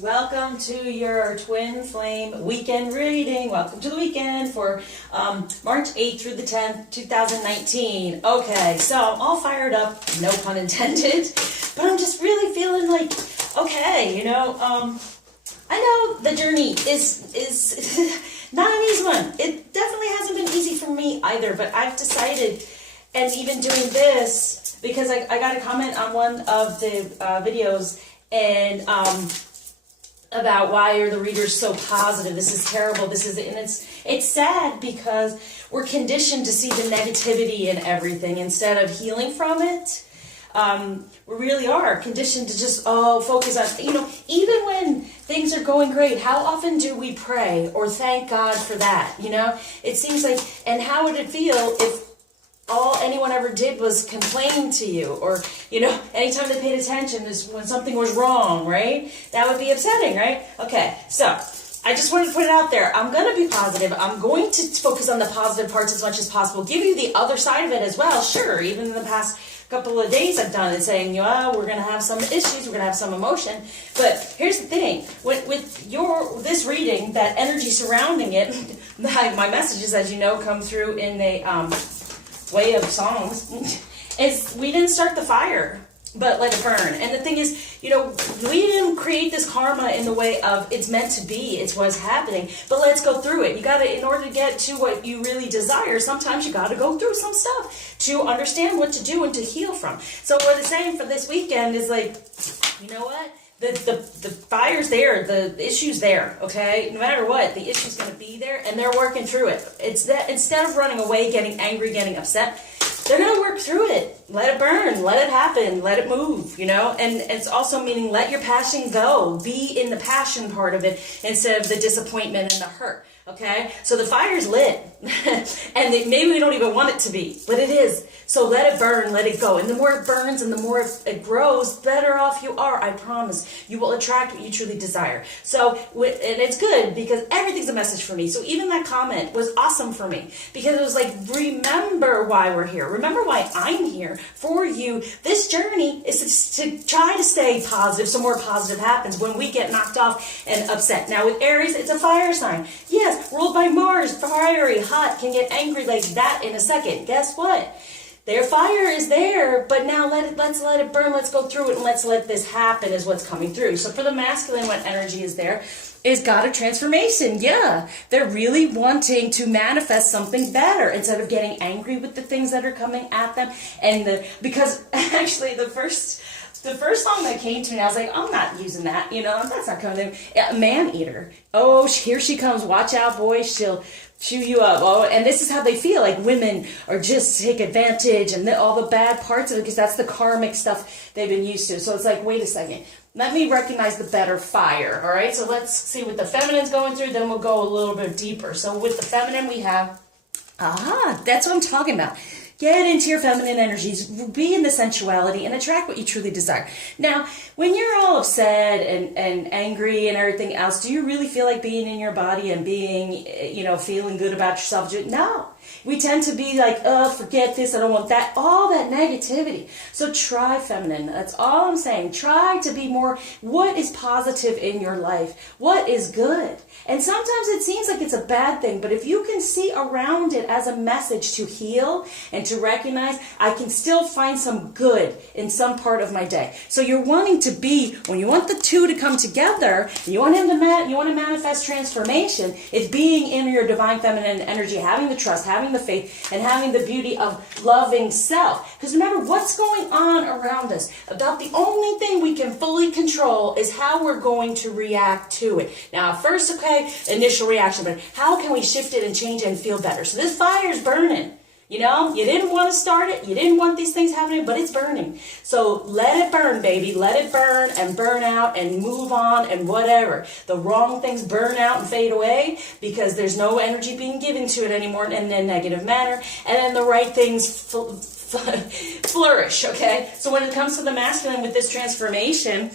Welcome to your Twin Flame weekend reading. Welcome to the weekend for March 8th through the 10th, 2019. Okay, so I'm all fired up, no pun intended, but I'm just really feeling like, okay, you know, I know the journey is not an easy one. It definitely hasn't been easy for me either, but I've decided, and even doing this, because I got a comment on one of the videos, and about why are the readers so positive? This is terrible. This is, and it's sad because we're conditioned to see the negativity in everything instead of healing from it. We really are conditioned to just focus on, you know, even when things are going great, how often do we pray or thank God for that? You know, it seems like, and how would it feel if all anyone ever did was complain to you, or, you know, anytime they paid attention is when something was wrong, right? That would be upsetting, right? Okay, so I just wanted to put it out there. I'm going to be positive. I'm going to focus on the positive parts as much as possible. Give you the other side of it as well. Sure, even in the past couple of days I've done it, saying, you know, we're going to have some issues, we're going to have some emotion. But here's the thing, with this reading, that energy surrounding it, my messages, as you know, come through in a way of songs, is we didn't start the fire, but let it burn. And the thing is, you know, we didn't create this karma in the way of it's meant to be, it's what's happening, but let's go through it. You gotta, in order to get to what you really desire, sometimes you gotta go through some stuff to understand what to do and to heal from. So what it's saying for this weekend is like, you know what? The fire's there, the issue's there, okay? No matter what, the issue's going to be there, and they're working through it. It's that instead of running away, getting angry, getting upset, they're going to work through it. Let it burn, let it happen, let it move, you know? And it's also meaning let your passion go. Be in the passion part of it instead of the disappointment and the hurt. Okay, so the fire's lit, and maybe we don't even want it to be, but it is. So let it burn, let it go. And the more it burns and the more it grows, better off you are, I promise. You will attract what you truly desire. So, and it's good because everything's a message for me. So even that comment was awesome for me because it was like, remember why we're here. Remember why I'm here for you. This journey is to try to stay positive so more positive happens when we get knocked off and upset. Now with Aries, it's a fire sign. Yes, ruled by Mars, fiery, hot, can get angry like that in a second. Guess what? Their fire is there, but now let's let it burn, let's go through it, and let's let this happen is what's coming through. So for the masculine, what energy is there is God of transformation. Yeah, they're really wanting to manifest something better instead of getting angry with the things that are coming at them. And because actually the first song that came to me, I was like, I'm not using that, you know, that's not coming to me. Man eater. Oh, here she comes. Watch out, boy. She'll chew you up. Oh, and this is how they feel, like women are just take advantage and all the bad parts of it because that's the karmic stuff they've been used to. So it's like, wait a second. Let me recognize the better fire, all right? So let's see what the feminine's going through, then we'll go a little bit deeper. So with the feminine, we have, that's what I'm talking about. Get into your feminine energies, be in the sensuality, and attract what you truly desire. Now, when you're all upset and angry and everything else, do you really feel like being in your body and being, you know, feeling good about yourself? No. We tend to be like, oh, forget this, I don't want that, all that negativity. So try feminine. That's all I'm saying. Try to be more, what is positive in your life? What is good? And sometimes it seems like it's a bad thing, but if you can see around it as a message to heal and to recognize, I can still find some good in some part of my day. So you're wanting to be, when you want the two to come together, and you want you want to manifest transformation, it's being in your divine feminine energy, having the trust, having the faith, and having the beauty of loving self. Because remember, what's going on around us? About the only thing we can fully control is how we're going to react to it. Now, at first, okay, initial reaction, but how can we shift it and change it and feel better? So this fire's burning. You know, you didn't want to start it. You didn't want these things happening, but it's burning. So let it burn, baby. Let it burn and burn out and move on and whatever. The wrong things burn out and fade away because there's no energy being given to it anymore in a negative manner. And then the right things flourish, okay? So when it comes to the masculine with this transformation,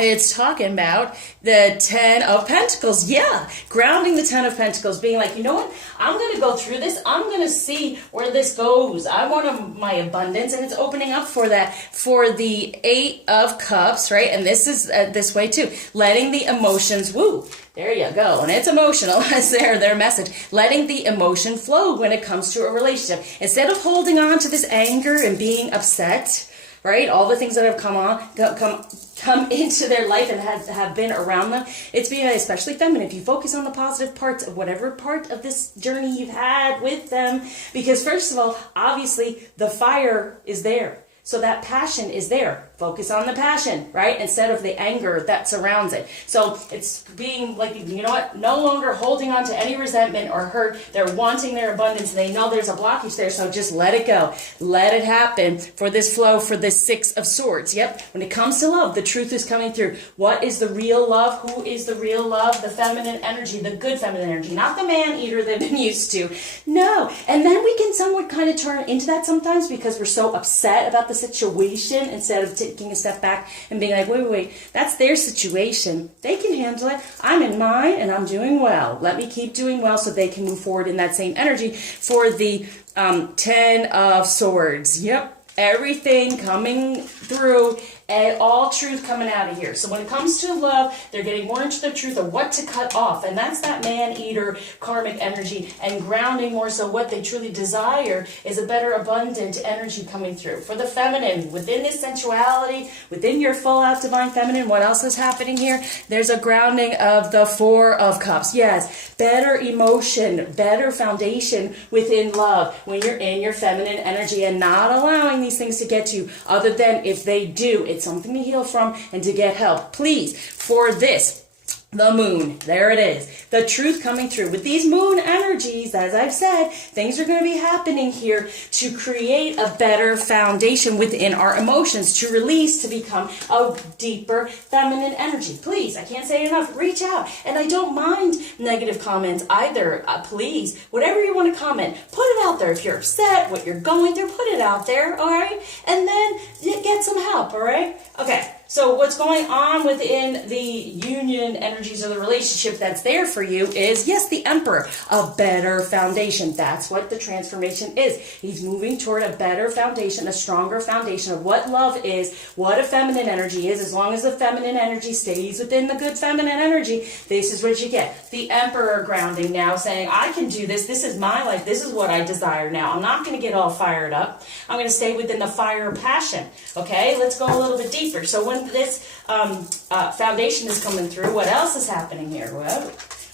It's talking about the 10 of Pentacles. Yeah, grounding the 10 of Pentacles, being like, you know what? I'm going to go through this. I'm going to see where this goes. I want my abundance, and it's opening up for that, for the 8 of Cups, right? And this is this way too. Letting the emotions, woo, there you go. And it's emotional as their message. Letting the emotion flow when it comes to a relationship. Instead of holding on to this anger and being upset, right? All the things that have come into their life and have been around them. It's being especially feminine. If you focus on the positive parts of whatever part of this journey you've had with them, because first of all, obviously the fire is there. So that passion is there. Focus on the passion, right? Instead of the anger that surrounds it. So it's being like, you know what? No longer holding on to any resentment or hurt. They're wanting their abundance. They know there's a blockage there. So just let it go. Let it happen for this flow, for this 6 of Swords. Yep. When it comes to love, the truth is coming through. What is the real love? Who is the real love? The feminine energy, the good feminine energy, not the man-eater they've been used to. No. And then we can somewhat kind of turn into that sometimes because we're so upset about the situation instead of taking a step back and being like, wait, that's their situation. They can handle it. I'm in mine and I'm doing well. Let me keep doing well so they can move forward in that same energy for the 10 of Swords. Yep. Everything coming through and all truth coming out of here. So when it comes to love, they're getting more into the truth of what to cut off. And that's that man-eater karmic energy, and grounding more so what they truly desire is a better abundant energy coming through. For the feminine, within this sensuality, within your full out divine feminine, what else is happening here? There's a grounding of the 4 of Cups. Yes, better emotion, better foundation within love when you're in your feminine energy and not allowing these things to get to you, other than if they do, it's something to heal from and to get help. Please, for this, the moon, there it is. The truth coming through. With these moon energies, as I've said, things are going to be happening here to create a better foundation within our emotions, to release, to become a deeper feminine energy. Please, I can't say it enough, reach out. And I don't mind negative comments either. Please, whatever you want to comment, put it out there. If you're upset, what you're going through, put it out there, all right? And then get some help, all right? Okay. So what's going on within the union energies of the relationship that's there for you is, yes, the Emperor, a better foundation. That's what the transformation is. He's moving toward a better foundation, a stronger foundation of what love is, what a feminine energy is. As long as the feminine energy stays within the good feminine energy, this is what you get. The Emperor grounding now, saying, I can do this. This is my life. This is what I desire now. I'm not going to get all fired up. I'm going to stay within the fire of passion. Okay, let's go a little bit deeper. So when this foundation is coming through, what else is happening here? Well,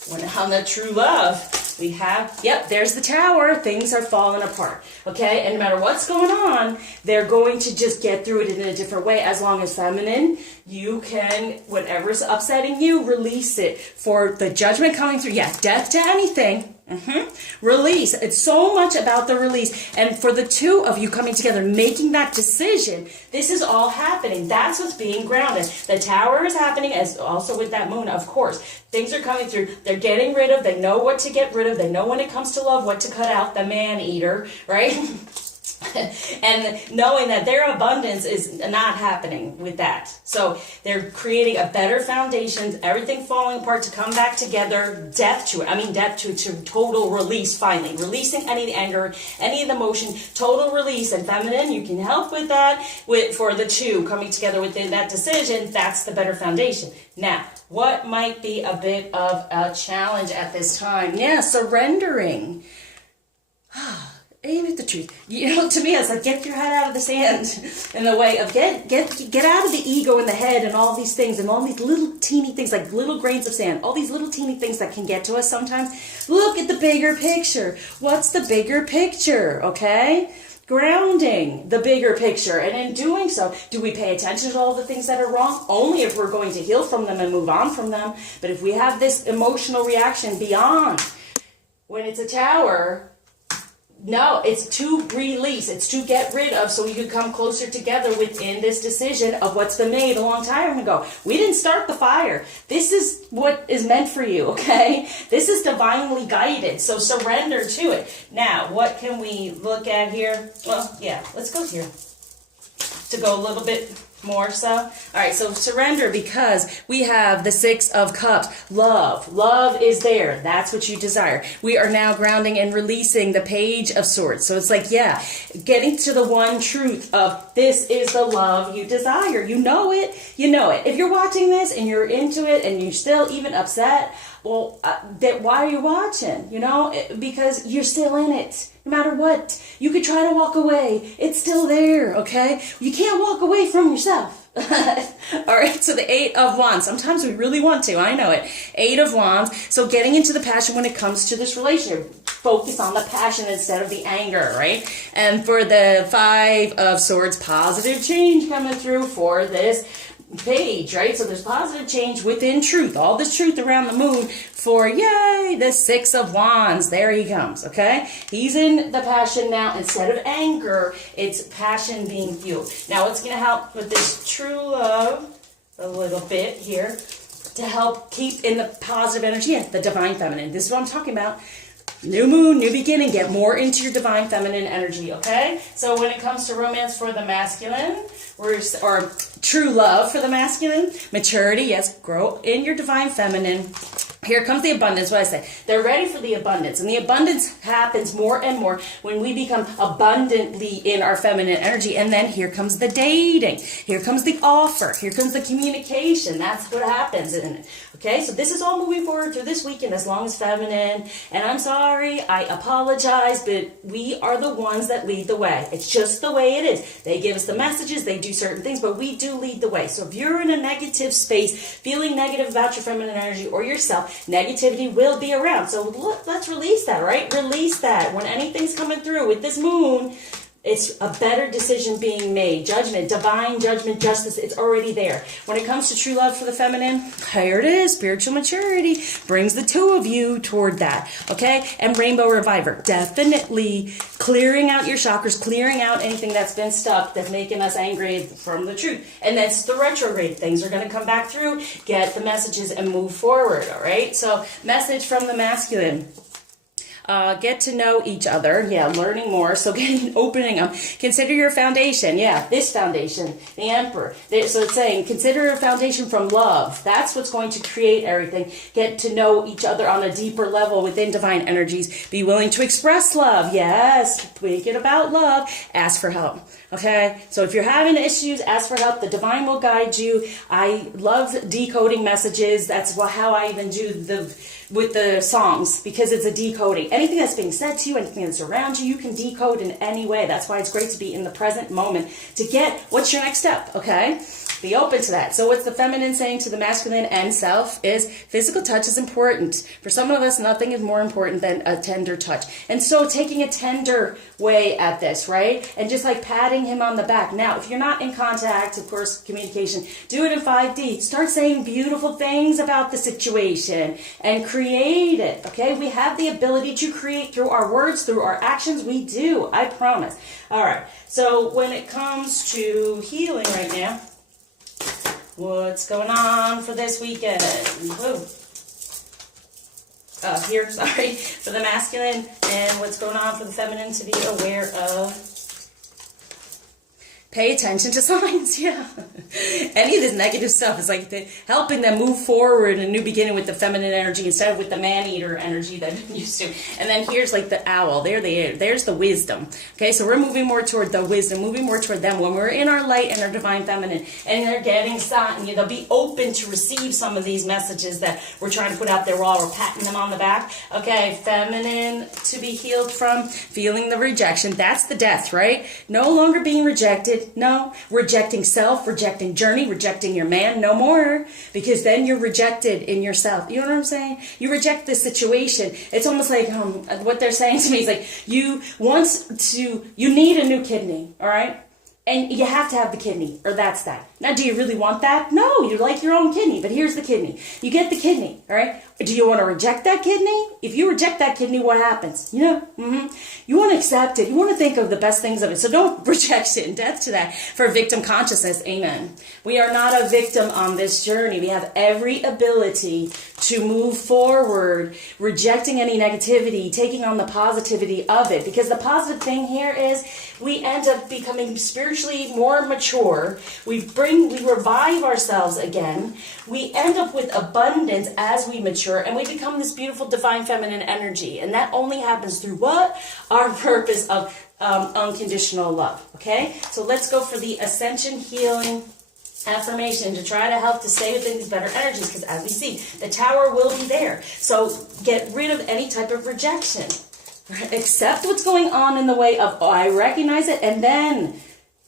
when on the true love, we have, yep, there's the Tower. Things are falling apart, okay? And no matter what's going on, they're going to just get through it in a different way. As long as feminine, you can, whatever's upsetting you, release it. For the Judgment coming through, yeah, death to anything. Release. It's so much about the release. And for the two of you coming together, making that decision, this is all happening. That's what's being grounded. The Tower is happening, as also with that moon, of course. Things are coming through. They're getting rid of. They know what to get rid of. They know when it comes to love what to cut out. The man-eater, right? And knowing that their abundance is not happening with that. So they're creating a better foundation, everything falling apart to come back together, death to total release finally. Releasing any of the anger, any of the emotion, total release. And feminine, you can help with that. For the two coming together within that decision, that's the better foundation. Now, what might be a bit of a challenge at this time? Yeah, surrendering. Aim at the truth. You know, to me, it's like, get your head out of the sand in the way of get out of the ego in the head and all these things and all these little teeny things, like little grains of sand, all these little teeny things that can get to us sometimes. Look at the bigger picture. What's the bigger picture, okay? Grounding the bigger picture. And in doing so, do we pay attention to all the things that are wrong? Only if we're going to heal from them and move on from them. But if we have this emotional reaction beyond, when it's a Tower, no, it's to release. It's to get rid of so we could come closer together within this decision of what's been made a long time ago. We didn't start the fire. This is what is meant for you, okay? This is divinely guided, so surrender to it. Now, what can we look at here? Well, yeah, let's go here to go a little bit More so? All right, so surrender, because we have the Six of Cups. Love. Love is there. That's what you desire. We are now grounding and releasing the Page of Swords. So it's like, yeah, getting to the one truth of this is the love you desire. You know it. You know it. If you're watching this and you're into it and you're still even upset, well, why are you watching? You know, because you're still in it. No matter what, you could try to walk away. It's still there, okay? You can't walk away from yourself. All right, so the Eight of Wands. Sometimes we really want to, I know it. Eight of Wands. So getting into the passion when it comes to this relationship. Focus on the passion instead of the anger, right? And for the Five of Swords, positive change coming through for this page, right? So there's positive change within truth, all this truth around the moon for, yay, the Six of Wands. There he comes, okay? He's in the passion now. Instead of anger, it's passion being fueled. Now, what's going to help with this true love a little bit here to help keep in the positive energy? Yeah, the divine feminine. This is what I'm talking about. New moon, new beginning. Get more into your divine feminine energy, okay? So when it comes to romance for the masculine, or true love for the masculine, maturity, yes, grow in your divine feminine. Here comes the abundance, what I say. They're ready for the abundance. And the abundance happens more and more when we become abundantly in our feminine energy. And then here comes the dating. Here comes the offer. Here comes the communication. That's what happens in it. Okay, so this is all moving forward through this weekend as long as feminine. And I'm sorry, I apologize, but we are the ones that lead the way. It's just the way it is. They give us the messages, they do certain things, but we do lead the way. So if you're in a negative space, feeling negative about your feminine energy or yourself, negativity will be around. So let's release that, right? Release that. When anything's coming through with this moon, it's a better decision being made. Judgment, divine judgment, justice, it's already there. When it comes to true love for the feminine, here it is. Spiritual maturity brings the two of you toward that, okay? And Rainbow Reviver, definitely clearing out your chakras, clearing out anything that's been stuck, that's making us angry from the truth. And that's the retrograde. Things are going to come back through, get the messages, and move forward, all right? So, message from the masculine. Get to know each other. Yeah, learning more. So opening up. Consider your foundation. Yeah, this foundation, the Emperor. So it's saying, consider a foundation from love. That's what's going to create everything. Get to know each other on a deeper level within divine energies. Be willing to express love. Yes, thinking about love. Ask for help. Okay, so if you're having issues, ask for help. The divine will guide you. I love decoding messages. That's how I even do with the songs, because it's a decoding. Anything that's being said to you, anything that's around you, you can decode in any way. That's why it's great to be in the present moment to get what's your next step, okay? Be open to that. So what's the feminine saying to the masculine and self is physical touch is important. For some of us, nothing is more important than a tender touch. And so taking a tender way at this, right? And just like patting him on the back. Now, if you're not in contact, of course, communication, do it in 5D. Start saying beautiful things about the situation and create it, okay? We have the ability to create through our words, through our actions. We do, I promise. All right, so when it comes to healing right now, what's going on for this weekend? Whoa. Here, sorry, for the masculine, and what's going on for the feminine to be aware of. Pay attention to signs, yeah. Any of this negative stuff is like helping them move forward, a new beginning with the feminine energy instead of with the man-eater energy that I'm used to. And then here's like the owl. There's the wisdom. Okay, so we're moving more toward the wisdom, moving more toward them. When we're in our light and our divine feminine, and they're getting sign, they'll be open to receive some of these messages that we're trying to put out there while we're patting them on the back. Okay, feminine to be healed from, feeling the rejection. That's the death, right? No longer being rejected. No, rejecting self, rejecting journey, rejecting your man, no more, because then you're rejected in yourself. You know what I'm saying? You reject the situation. It's almost like what they're saying to me is like you need a new kidney, all right? And you have to have the kidney, or that's that. Now, do you really want that? No, you like your own kidney, but here's the kidney. You get the kidney, all right? Do you want to reject that kidney? If you reject that kidney, what happens? You know, you want to accept it. You want to think of the best things of it. So don't reject it, and death to that for victim consciousness. Amen. We are not a victim on this journey. We have every ability to move forward, rejecting any negativity, taking on the positivity of it. Because the positive thing here is we end up becoming spiritual spiritually more mature. We revive ourselves again. We end up with abundance as we mature, and we become this beautiful divine feminine energy. And that only happens through what? Our purpose of unconditional love. Okay? So let's go for the ascension healing affirmation to try to help to stay within these better energies, because as we see, the tower will be there. So get rid of any type of rejection. Accept what's going on in the way of, oh, I recognize it, and then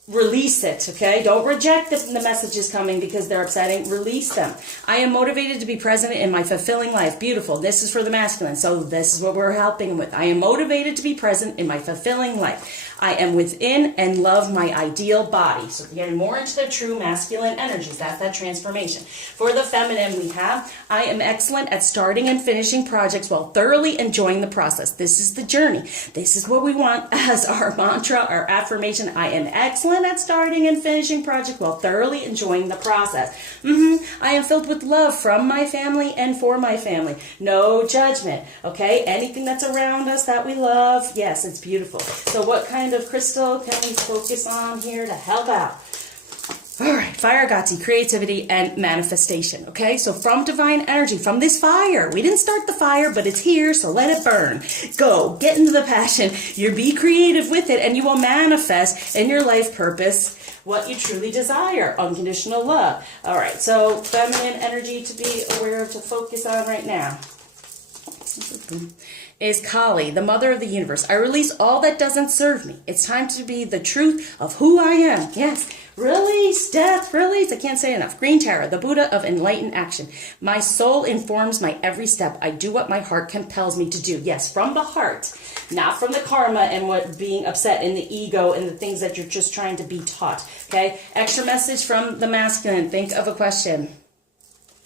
release it, okay? Don't reject the messages coming because they're upsetting. Release them. I am motivated to be present in my fulfilling life. Beautiful. This is for the masculine, so this is what we're helping with. I am motivated to be present in my fulfilling life. I am within and love my ideal body. So we're getting more into the true masculine energies. That's that transformation. For the feminine, we have, I am excellent at starting and finishing projects while thoroughly enjoying the process. This is the journey. This is what we want as our mantra, our affirmation. I am excellent at starting and finishing projects while thoroughly enjoying the process. I am filled with love from my family and for my family. No judgment, okay? Anything that's around us that we love, yes, it's beautiful. So what kind of crystal can we focus on here to help out? All right, fire, Gati, creativity, and manifestation, okay? So from divine energy, from this fire, we didn't start the fire, but it's here, so let it burn. Go, get into the passion. You be creative with it, and you will manifest in your life purpose what you truly desire, unconditional love. All right, so feminine energy to be aware of, to focus on right now is Kali, the mother of the universe. I release all that doesn't serve me. It's time to be the truth of who I am. Yes, release, death, release. I can't say enough. Green Tarot, the Buddha of enlightened action. My soul informs my every step. I do what my heart compels me to do. Yes, from the heart, not from the karma and what being upset in the ego and the things that you're just trying to be taught. Okay, extra message from the masculine. Think of a question.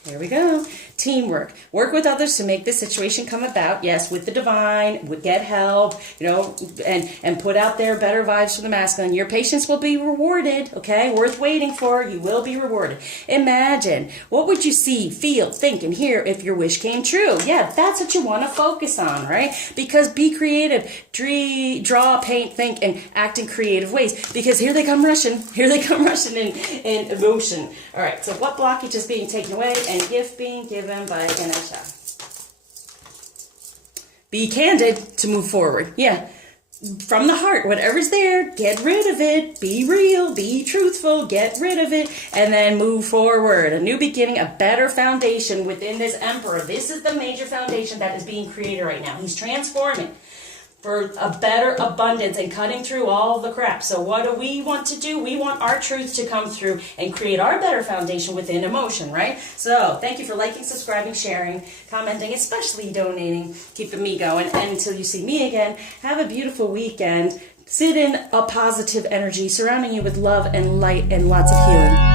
Here we go. Teamwork. Work with others to make this situation come about. Yes, with the divine, would get help, you know, and put out there better vibes for the masculine. Your patience will be rewarded, okay? Worth waiting for. You will be rewarded. Imagine, what would you see, feel, think, and hear if your wish came true? Yeah, that's what you want to focus on, right? Because be creative. Draw, paint, think, and act in creative ways. Because here they come rushing. Here they come rushing in emotion. All right, so what blockage is being taken away and gift being given by Ganesha? Be candid to move forward. Yeah. From the heart, whatever's there, get rid of it. Be real, be truthful, get rid of it, and then move forward. A new beginning, a better foundation within this emperor. This is the major foundation that is being created right now. He's transforming for a better abundance and cutting through all the crap. So what do we want to do? We want our truth to come through and create our better foundation within emotion, right? So thank you for liking, subscribing, sharing, commenting, especially donating, keeping me going. And until you see me again, have a beautiful weekend. Sit in a positive energy surrounding you with love and light and lots of healing.